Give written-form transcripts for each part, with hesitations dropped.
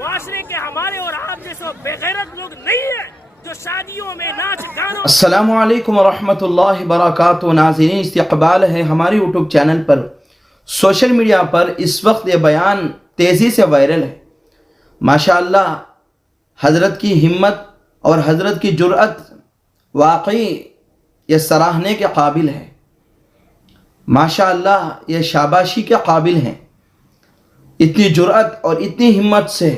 معاشرے کے ہمارے اور آپ جیسے بےغیرت لوگ نہیں ہیں جو شادیوں میں ناچ گانوں. السلام علیکم ورحمۃ اللہ وبرکاتہ. ناظرین، استقبال ہے ہماری یوٹیوب چینل پر. سوشل میڈیا پر اس وقت یہ بیان تیزی سے وائرل ہے. ماشاءاللہ حضرت کی ہمت اور حضرت کی جرأت واقعی یہ سراہنے کے قابل ہے. ماشاءاللہ یہ شاباشی کے قابل ہیں. اتنی جرأت اور اتنی ہمت سے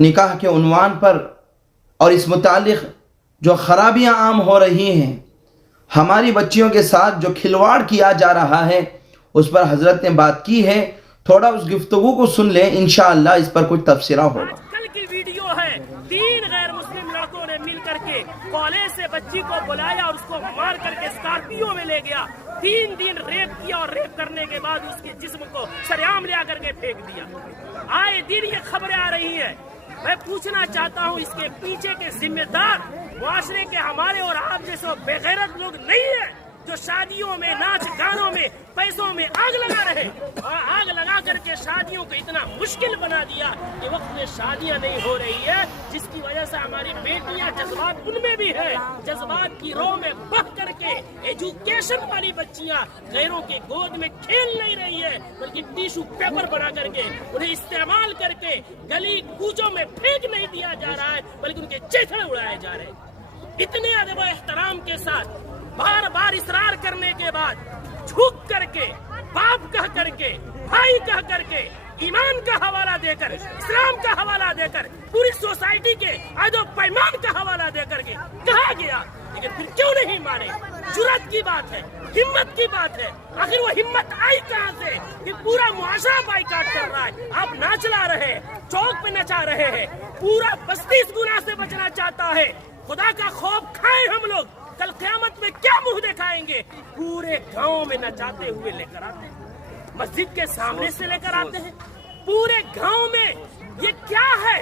نکاح کے عنوان پر اور اس متعلق جو خرابیاں عام ہو رہی ہیں، ہماری بچیوں کے ساتھ جو کھلواڑ کیا جا رہا ہے، اس پر حضرت نے بات کی ہے. تھوڑا اس گفتگو کو سن لیں، انشاءاللہ اس پر کچھ تبصرہ ہوگا. کل کی ویڈیو ہے، 3 غیر مسلم لڑکوں نے مل کر کے کالج سے بچی کو بلایا اور اس کو مار کر کے اسکارپیو میں لے گیا. 3 دن ریپ کیا اور ریپ کرنے کے بعد اس کے جسم کو سریعام لے کر کے پھینک دیا. آئے دن یہ خبریں آ رہی ہیں. میں پوچھنا چاہتا ہوں، اس کے پیچھے کے ذمہ دار معاشرے کے ہمارے اور آپ جیسے بےغیرت لوگ نہیں ہیں جو شادیوں میں ناچ گانوں میں پیسوں میں آگ لگا رہے اور آگ لگا کر کے شادیوں کو اتنا مشکل بنا دیا کہ وقت میں شادیاں نہیں ہو رہی ہے، جس کی وجہ سے ہماری بیٹیاں جذبات ان میں بھی ہے، جذبات کی رو میں بہ کر کے ایجوکیشن والی بچیاں غیروں کے گود میں کھیل نہیں رہی ہے، بلکہ ٹیشو پیپر بنا کر کے انہیں استعمال کر کے گلی کوچوں میں پھینک نہیں دیا جا رہا ہے، بلکہ ان کے چیتھڑے اڑائے جا رہے ہیں. اتنے ادب و احترام کے ساتھ بار بار اصرار کرنے کے بعد جھک کر کے، باپ کہہ کر کے، بھائی کہہ کر کے، ایمان کا حوالہ دے کر، اسلام کا حوالہ دے کر، پوری سوسائٹی کے عہد و پیمان کا حوالہ دے کر کے کہا گیا، لیکن پھر کیوں نہیں مانے؟ جرأت کی بات ہے، ہمت کی بات ہے. آخر وہ ہمت آئی کہاں سے کہ پورا معاشرہ بائیکاٹ کر رہا ہے؟ آپ ناچ لا رہے ہیں، چوک پہ نچا رہے ہیں، پورا بستی اس گناہ سے بچنا چاہتا ہے. خدا کا خوف کھائیں ہم لوگ، کل قیامت میں کیا منہ دکھائیں گے؟ پورے گاؤں میں نچاتے ہوئے لے کر آتے ہیں، مسجد کے سامنے سے لے کر آتے ہیں، پورے گاؤں میں. یہ کیا ہے؟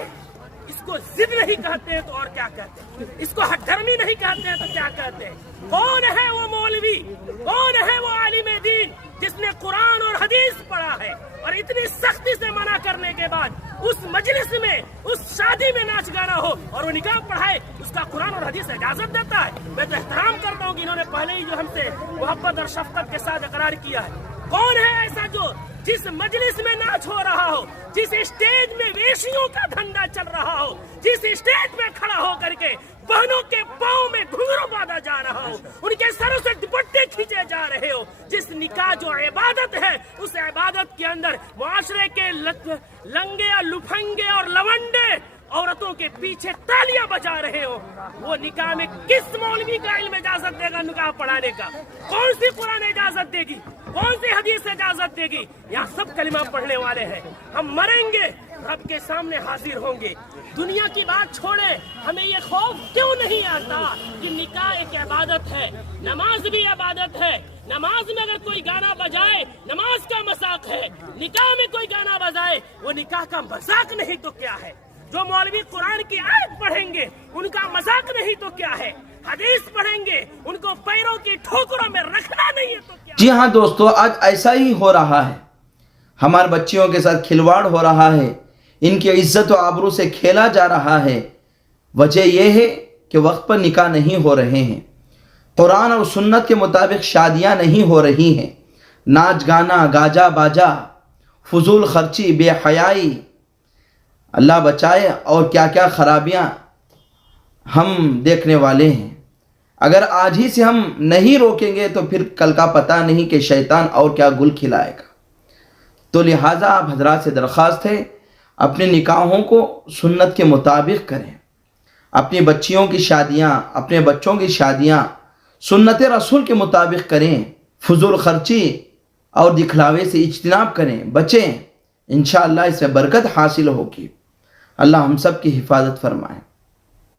اس کو ضد نہیں کہتے ہیں تو اور کیا کہتے ہیں؟ اس کو ہٹ دھرمی نہیں کہتے ہیں تو کیا کہتے ہیں؟ کون ہے وہ مولوی، کون ہے وہ عالم دین جس نے قرآن اور حدیث پڑھا ہے اور اتنی سختی سے منع کرنے کے بعد اس مجلس میں، اس شادی میں ناچ گانا ہو اور وہ نکاح پڑھائے؟ اس کا قرآن اور حدیث اجازت دیتا ہے؟ میں تو احترام کرتا ہوں کہ انہوں نے پہلے ہی جو ہم سے محبت اور شفقت کے ساتھ اقرار کیا ہے. کون ہے ایسا جو جس مجلس میں ناچ ہو رہا ہو، جس اسٹیج میں ویشیوں کا دھندا چل رہا ہو، جس اسٹیج میں کھڑا ہو کر کے بہنوں کے پاؤں میں گھنگرو باندھا جا رہا ہو، ان کے سروں سے دوپٹے کھینچے جا رہے ہو، جس نکاح جو عبادت ہے اس عبادت کے اندر معاشرے کے لنگے اور لفنگے اور لونڈے عورتوں کے پیچھے تالیاں بجا رہے ہو، وہ نکاح میں کس مولوی کا علم اجازت دے گا نکاح پڑھانے کا؟ کون سی قرآن اجازت دے گی؟ کون سی حدیث اجازت دے گی؟ یہاں سب کلمہ پڑھنے والے ہیں. ہم مریں گے، رب کے سامنے حاضر ہوں گے. دنیا کی بات چھوڑے، ہمیں یہ خوف کیوں نہیں آتا کہ نکاح ایک عبادت ہے، نماز بھی عبادت ہے. نماز میں اگر کوئی گانا بجائے نماز کا مذاق ہے، نکاح میں کوئی گانا بجائے وہ نکاح کا مذاق نہیں تو کیا ہے؟ جو مولوی قرآن کی آیت پڑھیں گے ان کا مذاق نہیں تو کیا ہے؟ حدیث پڑھیں گے ان کو پیروں کی ٹھوکروں میں رکھنا نہیں ہے تو کیا؟ جی ہاں دوستو، آج ایسا ہی ہو رہا ہے. ہمارے بچیوں کے ساتھ کھلواڑ ہو رہا ہے، ان کی عزت و آبرو سے کھیلا جا رہا ہے. وجہ یہ ہے کہ وقت پر نکاح نہیں ہو رہے ہیں، قرآن اور سنت کے مطابق شادیاں نہیں ہو رہی ہیں. ناچ گانا، گاجا باجا، فضول خرچی، بے حیائی، اللہ بچائے، اور کیا کیا خرابیاں ہم دیکھنے والے ہیں. اگر آج ہی سے ہم نہیں روکیں گے تو پھر کل کا پتہ نہیں کہ شیطان اور کیا گل کھلائے گا. تو لہٰذا آپ حضرات سے درخواست ہے، اپنے نکاحوں کو سنت کے مطابق کریں. اپنی بچیوں کی شادیاں، اپنے بچوں کی شادیاں سنت رسول کے مطابق کریں. فضول خرچی اور دکھلاوے سے اجتناب کریں، بچیں. انشاءاللہ اس میں برکت حاصل ہوگی. اللہ ہم سب کی حفاظت فرمائے.